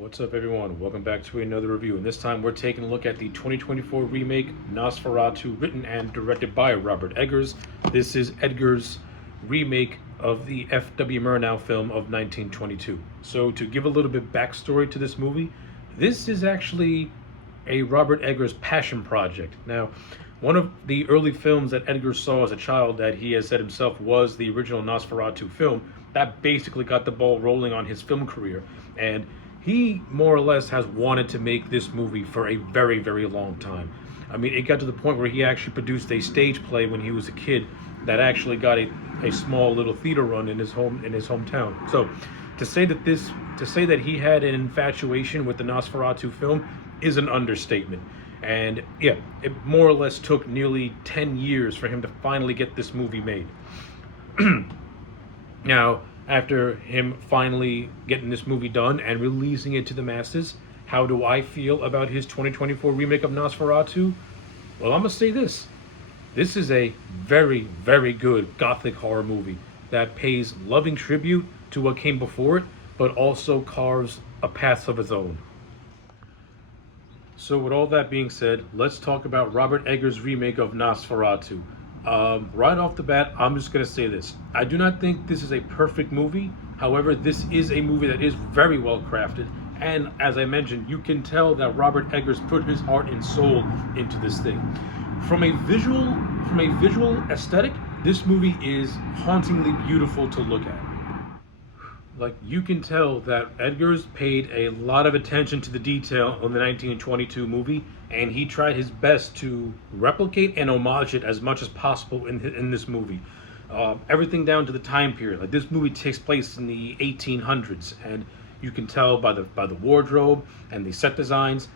What's up, everyone? Welcome back to another review, and this time we're taking a look at the 2024 remake Nosferatu, written and directed by Robert Eggers. This is Eggers' remake of the F.W. Murnau film of 1922. So, to give a little bit backstory to this movie, this is actually a Robert Eggers passion project. Now, one of the early films that Eggers saw as a child, that he has said himself was the original Nosferatu film, that basically got the ball rolling on his film career, and he more or less has wanted to make this movie for a very, very long time. I mean, it got to the point where he actually produced a stage play when he was a kid that actually got a small little theater run in his hometown. So to say that he had an infatuation with the Nosferatu film is an understatement. And yeah, it more or less took nearly 10 years for him to finally get this movie made. Now, after him finally getting this movie done and releasing it to the masses, how do I feel about his 2024 remake of Nosferatu? Well, I'm going to say this. This is a very, very good gothic horror movie that pays loving tribute to what came before it, but also carves a path of its own. So with all that being said, let's talk about Robert Eggers' remake of Nosferatu. Right off the bat, I'm just going to say this. I do not think this is a perfect movie. However, this is a movie that is very well crafted. And as I mentioned, you can tell that Robert Eggers put his heart and soul into this thing. From a visual aesthetic, this movie is hauntingly beautiful to look at. Like, you can tell that Eggers paid a lot of attention to the detail in the 1922 movie, and he tried his best to replicate and homage it as much as possible in this movie. Everything down to the time period. Like, this movie takes place in the 1800s, and you can tell by the wardrobe and the set designs,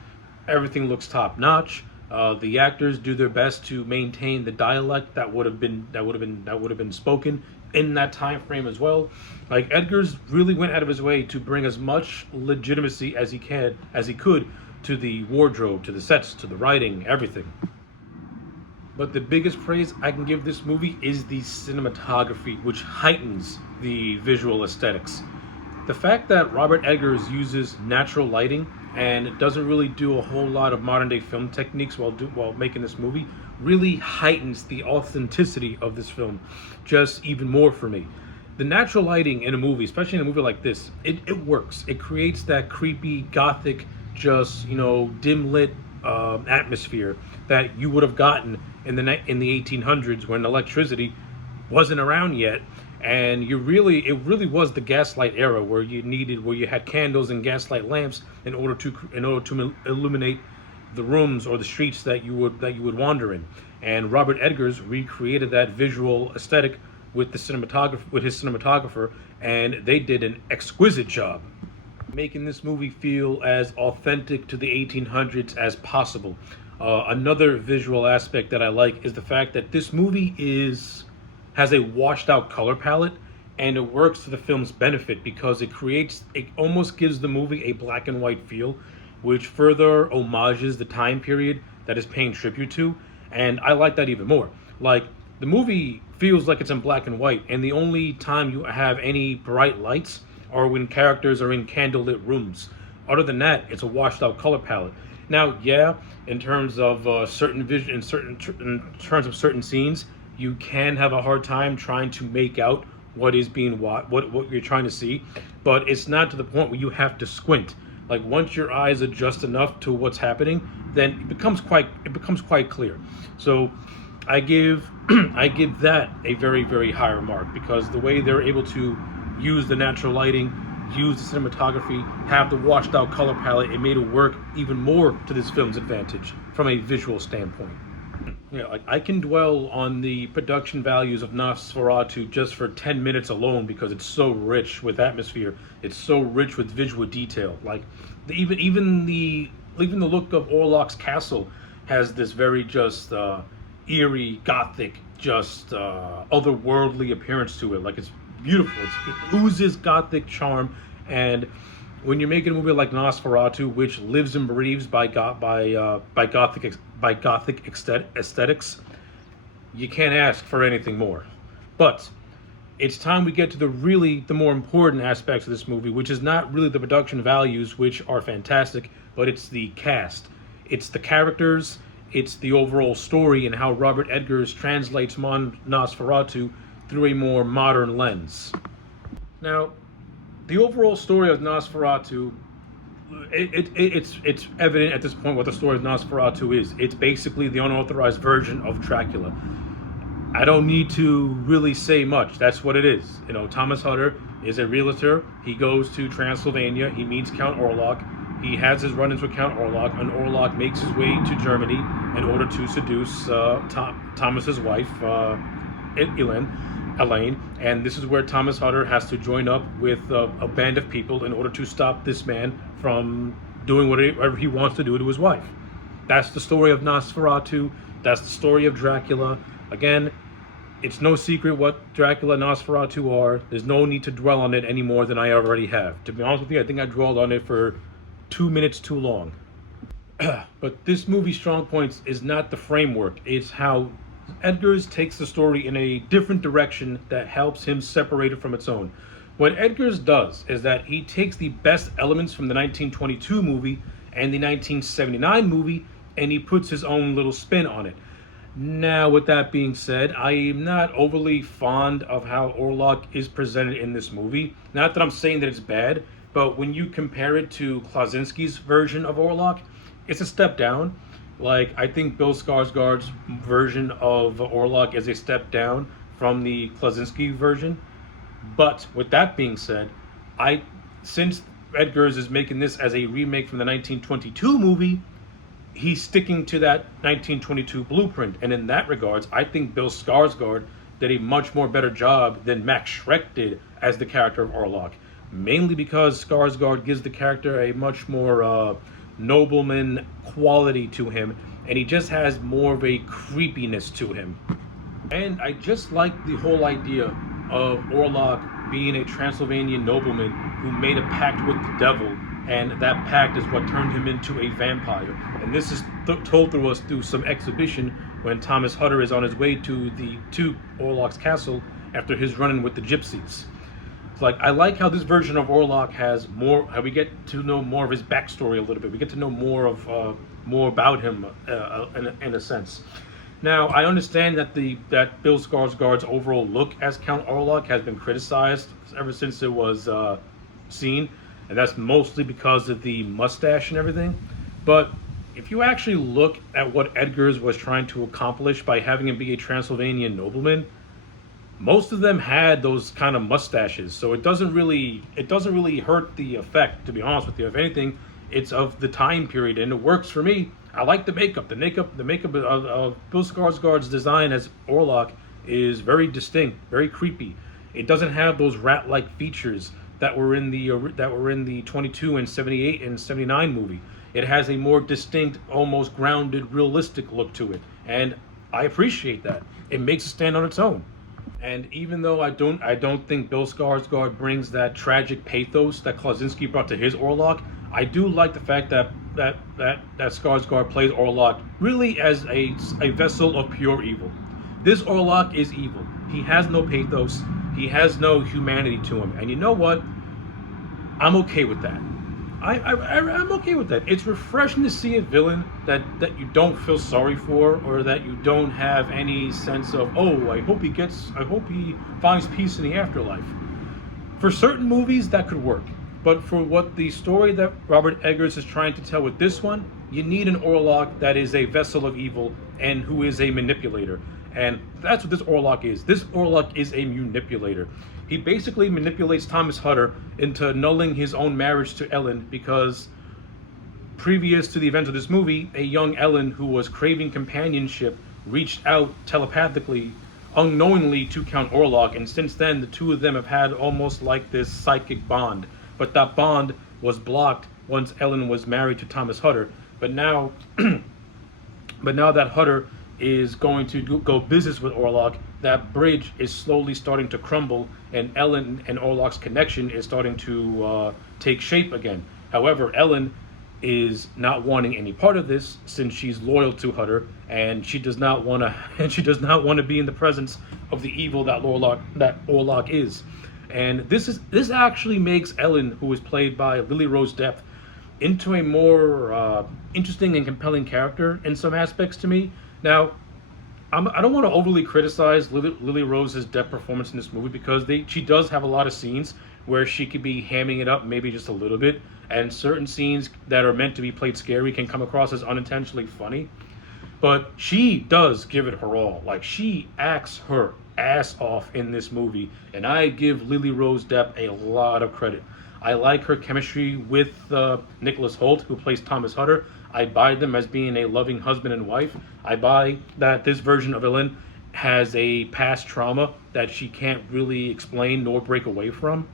everything looks top notch. The actors do their best to maintain the dialect that would have been spoken in that time frame as well. Like, Eggers really went out of his way to bring as much legitimacy as he could to the wardrobe, to the sets, to the writing, everything. But the biggest praise I can give this movie is the cinematography, which heightens the visual aesthetics. The fact that Robert Eggers uses natural lighting and doesn't really do a whole lot of modern day film techniques while making this movie really heightens the authenticity of this film just even more for me. The natural lighting in a movie, especially in a movie like this, it works. It creates that creepy, gothic, just, dim lit atmosphere that you would have gotten in the 1800s when electricity wasn't around yet. And it really was the gaslight era where you had candles and gaslight lamps in order to illuminate the rooms or the streets that you would wander in. And Robert Eggers recreated that visual aesthetic with his cinematographer, and they did an exquisite job making this movie feel as authentic to the 1800s as possible. Another visual aspect that I like is the fact that this movie has a washed out color palette, and it works to the film's benefit because it almost gives the movie a black and white feel, which further homages the time period that is paying tribute to. And I like that even more. Like, the movie feels like it's in black and white, and the only time you have any bright lights are when characters are in candlelit rooms. Other than that, it's a washed out color palette. Now, yeah, in terms of certain certain scenes, you can have a hard time trying to make out what you're trying to see, but it's not to the point where you have to squint. Like, once your eyes adjust enough to what's happening, then it becomes quite clear. So I give that a very, very high mark, because the way they're able to use the natural lighting, use the cinematography, have the washed out color palette, it made it work even more to this film's advantage from a visual standpoint. Yeah, like, I can dwell on the production values of Nosferatu just for 10 minutes alone, because it's so rich with atmosphere. It's so rich with visual detail. Like, even the look of Orlok's castle has this very just eerie, gothic, just otherworldly appearance to it. Like, it's beautiful. It oozes gothic charm. And when you're making a movie like Nosferatu, which lives and breathes by gothic aesthetics, you can't ask for anything more. But it's time we get to the more important aspects of this movie, which is not really the production values, which are fantastic, but it's the cast, it's the characters, it's the overall story, and how Robert Eggers translates Nosferatu through a more modern lens. Now, the overall story of Nosferatu, it's evident at this point what the story of Nosferatu is. It's basically the unauthorized version of Dracula. I don't need to really say much. That's what it is. You know, Thomas Hutter is a realtor. He goes to Transylvania. He meets Count Orlok. He has his run-ins with Count Orlok, and Orlok makes his way to Germany in order to seduce Thomas's wife, Elaine. And this is where Thomas Hutter has to join up with a band of people in order to stop this man from doing whatever he wants to do to his wife. That's the story of Nosferatu. That's the story of Dracula. Again, it's no secret what Dracula and Nosferatu are. There's no need to dwell on it any more than I already have. To be honest with you, I think I dwelled on it for 2 minutes too long. But this movie's strong points is not the framework. It's how Eggers takes the story in a different direction that helps him separate it from its own. What Eggers does is that he takes the best elements from the 1922 movie and the 1979 movie, and he puts his own little spin on it. Now, with that being said, I am not overly fond of how Orlok is presented in this movie. Not that I'm saying that it's bad, but when you compare it to Klaczynski's version of Orlok, it's a step down. Like, I think Bill Skarsgård's version of Orlok is a step down from the Klaczynski version. But with that being said, since Eggers is making this as a remake from the 1922 movie, he's sticking to that 1922 blueprint, and in that regards, I think Bill Skarsgård did a much more better job than Max Schreck did as the character of Orlok. Mainly because Skarsgård gives the character a much more nobleman quality to him, and he just has more of a creepiness to him. And I just like the whole idea of Orlok being a Transylvanian nobleman who made a pact with the devil, and that pact is what turned him into a vampire. And this is told to us through some exhibition when Thomas Hutter is on his way to Orlok's castle after his run-in with the gypsies. It's like, I like how this version of Orlok has more, how we get to know more of his backstory a little bit. We get to know more about him in a sense. Now, I understand that that Bill Skarsgård's overall look as Count Orlok has been criticized ever since it was seen, and that's mostly because of the mustache and everything. But if you actually look at what Eggers was trying to accomplish by having him be a Transylvanian nobleman, most of them had those kind of mustaches, so it doesn't really hurt the effect, to be honest with you. If anything, it's of the time period, and it works for me. I like the makeup. The makeup of Bill Skarsgård's design as Orlok is very distinct, very creepy. It doesn't have those rat-like features that were in the 22 and 78 and 79 movie. It has a more distinct, almost grounded, realistic look to it, and I appreciate that. It makes it stand on its own. And even though I don't think Bill Skarsgård brings that tragic pathos that Klaczynski brought to his Orlok, I do like the fact that Skarsgård plays Orlok really as a vessel of pure evil. This Orlok is evil. He has no pathos. He has no humanity to him. And you know what? I'm okay with that. I'm okay with that. It's refreshing to see a villain that you don't feel sorry for, or that you don't have any sense of, oh, I hope he finds peace in the afterlife. For certain movies, that could work. But for what the story that Robert Eggers is trying to tell with this one, you need an Orlok that is a vessel of evil and who is a manipulator. And that's what this Orlok is. This Orlok is a manipulator. He basically manipulates Thomas Hutter into annulling his own marriage to Ellen because previous to the events of this movie, a young Ellen who was craving companionship reached out telepathically, unknowingly, to Count Orlok, and since then the two of them have had almost like this psychic bond. But that bond was blocked once Ellen was married to Thomas Hutter. But now that Hutter is going to go business with Orlok, that bridge is slowly starting to crumble, and Ellen and Orlok's connection is starting to take shape again. However, Ellen is not wanting any part of this since she's loyal to Hutter, and she does not want to and she does not want to be in the presence of the evil that Orlok is. And this actually makes Ellen, who is played by Lily Rose Depp, into a more interesting and compelling character in some aspects to me. Now, I don't want to overly criticize Lily Rose's Depp performance in this movie because she does have a lot of scenes where she could be hamming it up maybe just a little bit, and certain scenes that are meant to be played scary can come across as unintentionally funny. But she does give it her all. Like, she acts her ass off in this movie, and I give Lily Rose Depp a lot of credit. I like her chemistry with Nicholas Hoult, who plays Thomas Hutter. I buy them as being a loving husband and wife. I buy that this version of Ellen has a past trauma that she can't really explain nor break away from.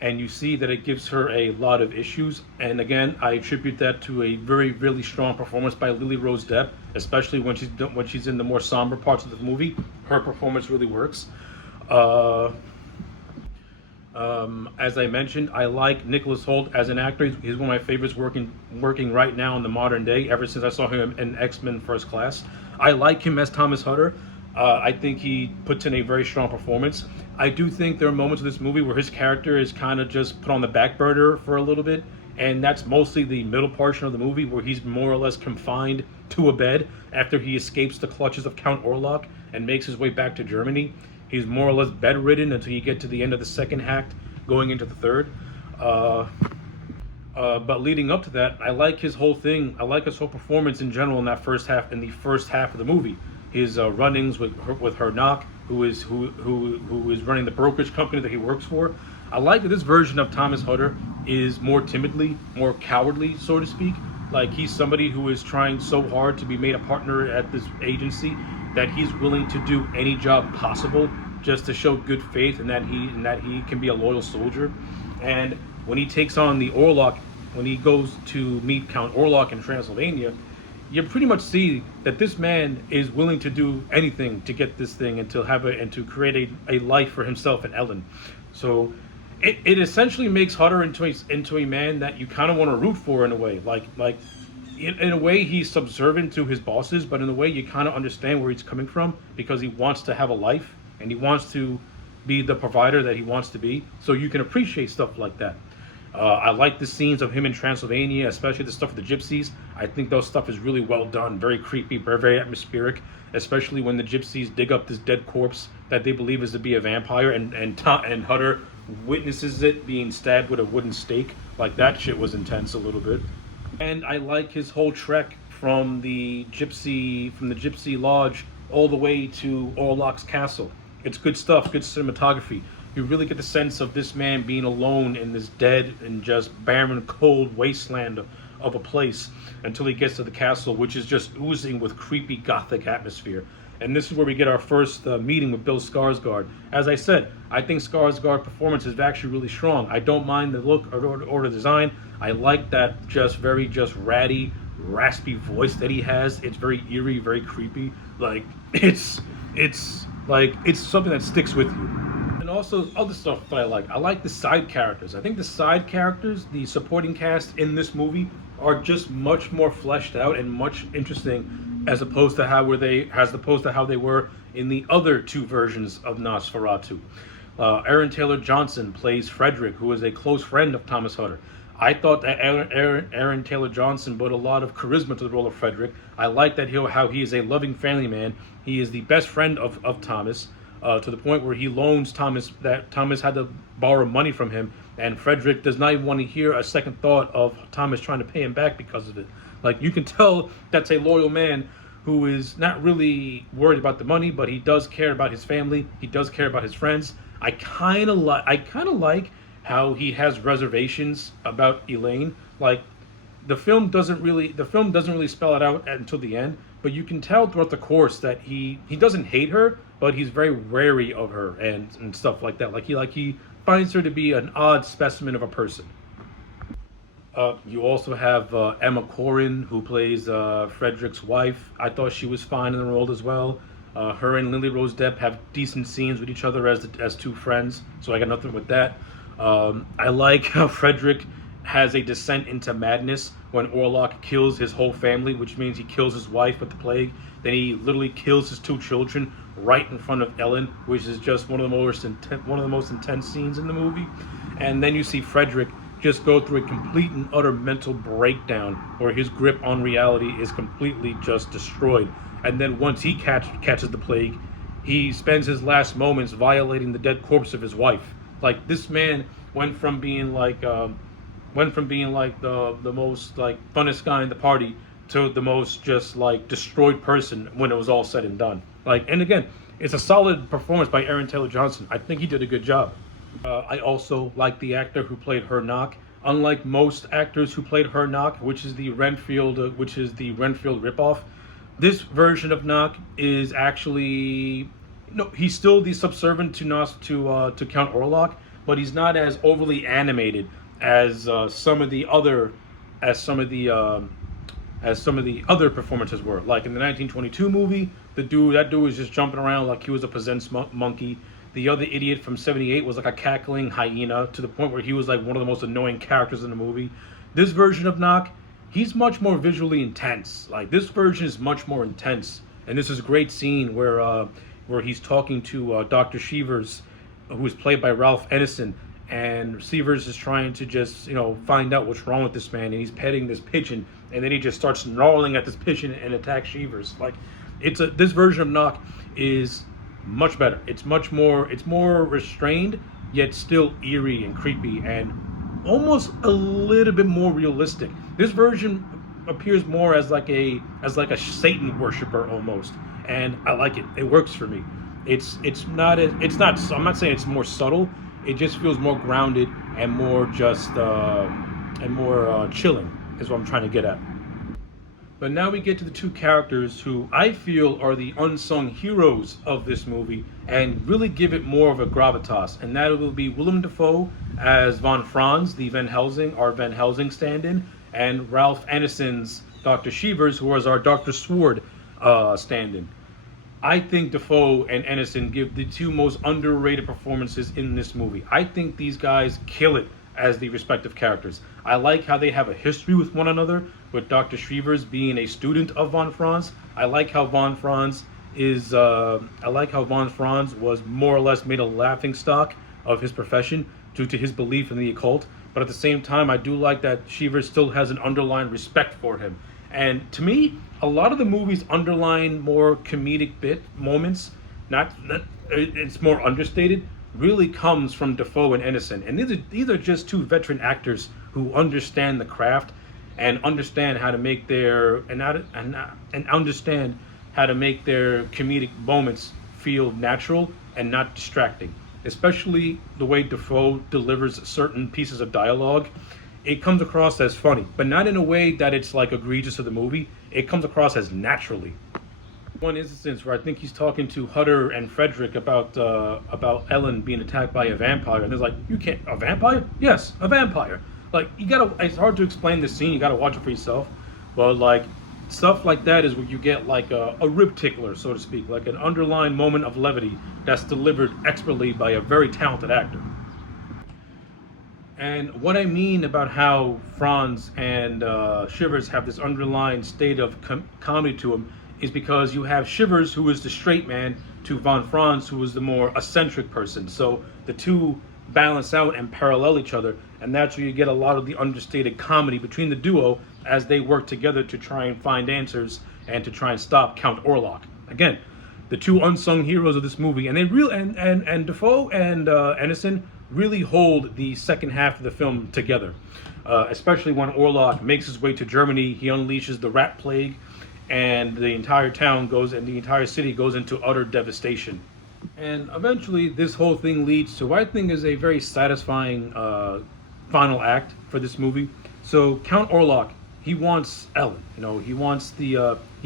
And you see that it gives her a lot of issues. And again, I attribute that to a very, really strong performance by Lily Rose Depp, especially when she's in the more somber parts of the movie. Her performance really works. As I mentioned, I like Nicholas Hoult as an actor. He's one of my favorites working right now in the modern day, ever since I saw him in X-Men First Class. I like him as Thomas Hutter. I think he puts in a very strong performance. I do think there are moments of this movie where his character is kind of just put on the back burner for a little bit, and that's mostly the middle portion of the movie where he's more or less confined to a bed after he escapes the clutches of Count Orlok and makes his way back to Germany. He's more or less bedridden until you get to the end of the second act, going into the third. But leading up to that, I like his whole thing. I like his whole performance in general in the first half of the movie. His run-ins with her knock, who is running the brokerage company that he works for. I like that this version of Thomas Hutter is more more cowardly, so to speak. Like, he's somebody who is trying so hard to be made a partner at this agency that he's willing to do any job possible just to show good faith and that he can be a loyal soldier. And when he takes on the Orlok, when he goes to meet Count Orlok in Transylvania, you pretty much see that this man is willing to do anything to get this thing and to create a life for himself and Ellen. So it essentially makes Hutter into a man that you kind of want to root for in a way. Like in a way, he's subservient to his bosses, but in a way you kind of understand where he's coming from because he wants to have a life and he wants to be the provider that he wants to be. So you can appreciate stuff like that. I like the scenes of him in Transylvania, especially the stuff with the gypsies. I think those stuff is really well done, very creepy, very, very atmospheric, especially when the gypsies dig up this dead corpse that they believe is to be a vampire, and Hutter witnesses it being stabbed with a wooden stake. Like, that shit was intense a little bit. And I like his whole trek from the gypsy lodge all the way to Orlok's castle. It's good stuff, good cinematography. You really get the sense of this man being alone in this dead and just barren, cold wasteland of a place until he gets to the castle, which is just oozing with creepy gothic atmosphere. And this is where we get our first meeting with Bill Skarsgård. As I said, I think Skarsgård's performance is actually really strong. I don't mind the look or the design. I like that just ratty, raspy voice that he has. It's very eerie, very creepy. Like, it's something that sticks with you. And also other stuff that I like. I like the side characters. I think the side characters, the supporting cast in this movie, are just much more fleshed out and much interesting as opposed to how they were in the other two versions of Nosferatu. Aaron Taylor Johnson plays Frederick, who is a close friend of Thomas Hutter. I thought that Aaron Taylor Johnson brought a lot of charisma to the role of Frederick. I like how he is a loving family man. He is the best friend of Thomas, to the point where he loans Thomas had to borrow money from him, and Frederick does not even want to hear a second thought of Thomas trying to pay him back because of it. Like, you can tell that's a loyal man who is not really worried about the money, but he does care about his family. He does care about his friends. I kind of like how he has reservations about Elaine. Like, the film doesn't really spell it out until the end, but you can tell throughout the course that he doesn't hate her, but he's very wary of her and stuff like that. Like he finds her to be an odd specimen of a person. You also have Emma Corrin, who plays Frederick's wife. I thought she was fine in the role as well. Her and Lily Rose Depp have decent scenes with each other as two friends, so I got nothing with that. I like how Frederick has a descent into madness when Orlok kills his whole family, which means he kills his wife with the plague. Then he literally kills his two children right in front of Ellen, which is just one of the most intense scenes in the movie. And then you see Frederick just go through a complete and utter mental breakdown where his grip on reality is completely just destroyed. And then once he catches the plague, he spends his last moments violating the dead corpse of his wife. Like, this man went from being like the most like funnest guy in the party to the most just like destroyed person when it was all said and done. Like, and again, it's a solid performance by Aaron Taylor Johnson. I think he did a good job. I also like the actor who played Hernock. Unlike most actors who played Hernock, which is the Renfield ripoff, this version of Knock is actually he's still the subservient to Count Orlok, but he's not as overly animated as some of the other performances were. Like in the 1922 movie, that dude was just jumping around like he was a possessed monkey. The other idiot from '78 was like a cackling hyena to the point where he was like one of the most annoying characters in the movie. This version of Knock, he's much more visually intense. Like, this version is much more intense, and this is a great scene where he's talking to Dr. Shevers, who is played by Ralph Ineson, and Shevers is trying to just find out what's wrong with this man, and he's petting this pigeon, and then he just starts snarling at this pigeon and attacks Shevers. Like, this version of Knock is much better. It's more restrained, yet still eerie and creepy and almost a little bit more realistic. This version appears more as like a Satan worshiper almost, and I like it. It works for me. I'm not saying it's more subtle. It just feels more grounded and more just chilling is what I'm trying to get at. But now we get to the two characters who I feel are the unsung heroes of this movie and really give it more of a gravitas. And that will be Willem Dafoe as Von Franz, our Van Helsing stand-in, and Ralph Ineson's Dr. Shevers, who was our Dr. Sword stand-in. I think Dafoe and Ineson give the two most underrated performances in this movie. I think these guys kill it as the respective characters. I like how they have a history with one another, with Dr. Shevers being a student of Von Franz. I like how Von Franz was more or less made a laughingstock of his profession due to his belief in the occult. But at the same time, I do like that Shevers still has an underlying respect for him. And to me, a lot of the movie's underlying more comedic moments, it's more understated, really comes from Dafoe and Ineson. And these are just two veteran actors who understand the craft and understand how to make their understand how to make their comedic moments feel natural and not distracting. Especially the way Dafoe delivers certain pieces of dialogue. It comes across as funny, but not in a way that it's like egregious to the movie. It comes across as naturally. One instance where I think he's talking to Hutter and Frederick about Ellen being attacked by a vampire, and they're like, a vampire? Yes, a vampire. Like, it's hard to explain the scene, you gotta watch it for yourself. But like, stuff like that is where you get like a rib tickler, so to speak, like an underlying moment of levity that's delivered expertly by a very talented actor. And what I mean about how Franz and Shivers have this underlying state of comedy to them is because you have Shivers, who is the straight man, to Von Franz, who is the more eccentric person. So the two balance out and parallel each other, and that's where you get a lot of the understated comedy between the duo as they work together to try and find answers and to try and stop Count Orlok. Again, the two unsung heroes of this movie, and they and Dafoe and Ineson really hold the second half of the film together, especially when Orlok makes his way to Germany. He unleashes the rat plague, and the entire city goes into utter devastation. And eventually, this whole thing leads to what I think is a very satisfying final act for this movie. So Count Orlok, he wants Ellen. He wants he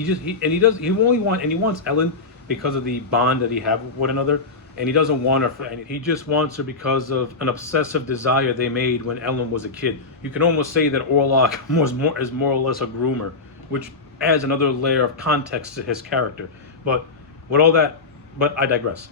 wants Ellen because of the bond that he have with one another. And he doesn't want her for anything. He just wants her because of an obsessive desire they made when Ellen was a kid. You can almost say that Orlok is more or less a groomer, which adds another layer of context to his character. But I digress.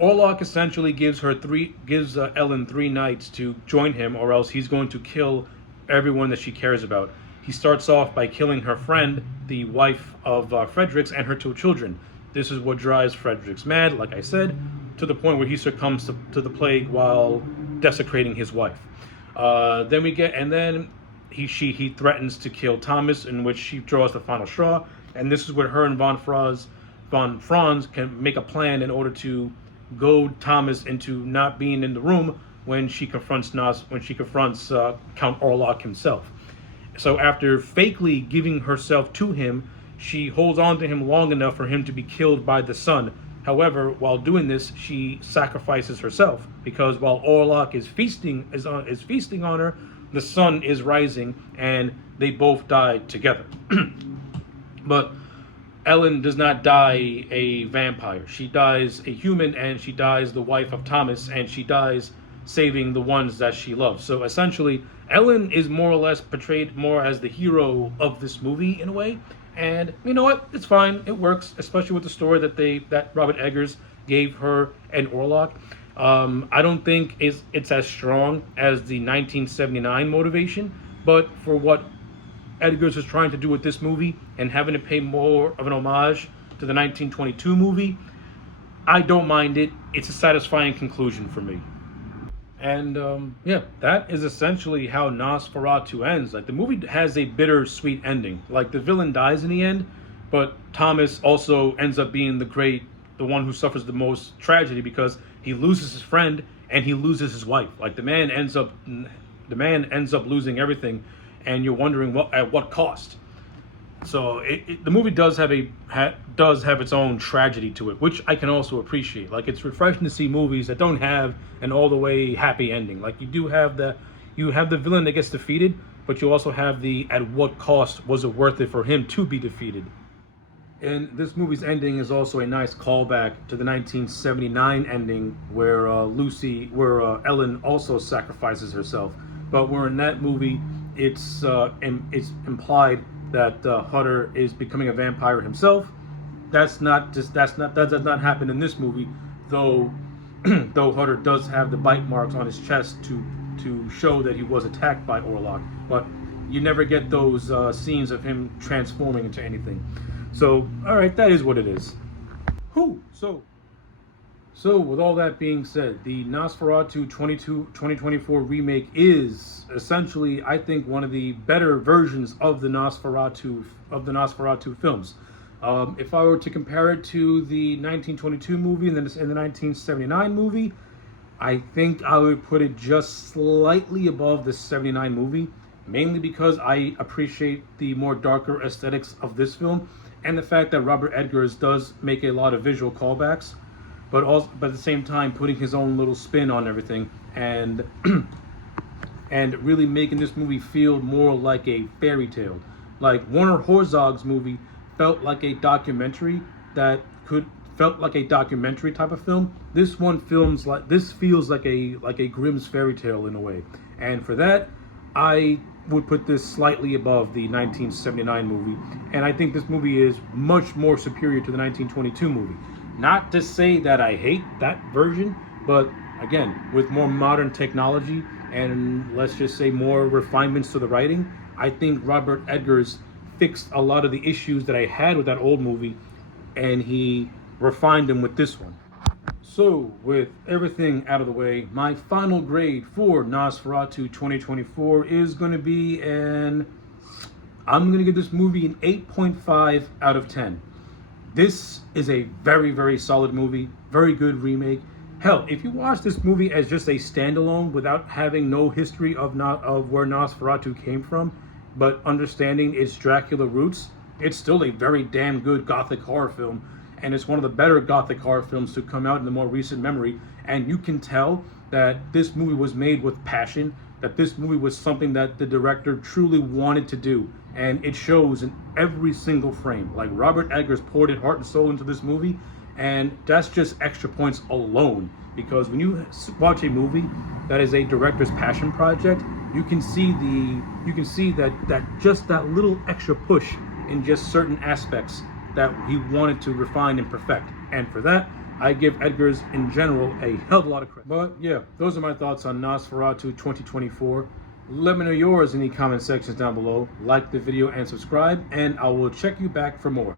Orlok essentially gives Ellen 3 nights to join him, or else he's going to kill everyone that she cares about. He starts off by killing her friend, the wife of Fredericks, and her two children. This is what drives Fredericks mad, like I said, to the point where he succumbs to the plague while desecrating his wife. Then we get, and then he threatens to kill Thomas, in which she draws the final straw. And this is where her and von Franz can make a plan in order to goad Thomas into not being in the room when she confronts Count Orlok himself. So after fakely giving herself to him, she holds on to him long enough for him to be killed by the sun. However, while doing this, she sacrifices herself because while Orlok is feasting on her, the sun is rising, and they both die together. But Ellen does not die a vampire. She dies a human, and she dies the wife of Thomas, and she dies saving the ones that she loves. So essentially, Ellen is more or less portrayed more as the hero of this movie in a way. And you know what? It's fine. It works, especially with the story that Robert Eggers gave her and Orlok. I don't think it's as strong as the 1979 motivation, but for what Eggers is trying to do with this movie and having to pay more of an homage to the 1922 movie, I don't mind it. It's a satisfying conclusion for me. And yeah, that is essentially how Nosferatu ends. Like, the movie has a bittersweet ending. Like, the villain dies in the end, but Thomas also ends up being the one who suffers the most tragedy because he loses his friend and he loses his wife. Like, the man ends up losing everything, and you're wondering at what cost. So the movie does have its own tragedy to it, which I can also appreciate. Like, it's refreshing to see movies that don't have an all the way happy ending. Like, you have the villain that gets defeated, but you also have the at what cost was it worth it for him to be defeated. And this movie's ending is also a nice callback to the 1979 ending where Ellen also sacrifices herself. But where in that movie it's implied that Hutter is becoming a vampire himself. That does not happen in this movie, though though Hutter does have the bite marks on his chest to show that he was attacked by Orlok. But you never get those scenes of him transforming into anything. So, all right, that is what it is. So with all that being said, the Nosferatu 2024 remake is essentially, I think, one of the better versions of the Nosferatu films. If I were to compare it to the 1922 movie and the 1979 movie, I think I would put it just slightly above the 79 movie, mainly because I appreciate the more darker aesthetics of this film and the fact that Robert Eggers does make a lot of visual callbacks, but at the same time putting his own little spin on everything and and really making this movie feel more like a fairy tale. Like, Werner Herzog's movie felt like a documentary felt like a documentary type of film. This feels like a Grimm's fairy tale in a way. And for that, I would put this slightly above the 1979 movie. And I think this movie is much more superior to the 1922 movie. Not to say that I hate that version, but again, with more modern technology and let's just say more refinements to the writing, I think Robert Eggers fixed a lot of the issues that I had with that old movie, and he refined them with this one. So, with everything out of the way, my final grade for Nosferatu 2024 is going to be I'm going to give this movie an 8.5 out of 10. This is a very, very solid movie, very good remake. Hell, if you watch this movie as just a standalone without having no history of where Nosferatu came from, but understanding its Dracula roots, it's still a very damn good gothic horror film, and it's one of the better gothic horror films to come out in the more recent memory. And you can tell that this movie was made with passion, that this movie was something that the director truly wanted to do, and it shows in every single frame. Like, Robert Eggers poured his heart and soul into this movie, and that's just extra points alone, because when you watch a movie that is a director's passion project, you can see that just that little extra push in just certain aspects that he wanted to refine and perfect. And for that, I give Eggers in general a hell of a lot of credit. But yeah, those are my thoughts on Nosferatu 2024. Let me know yours in the comment sections down below. Like the video and subscribe, and I will check you back for more.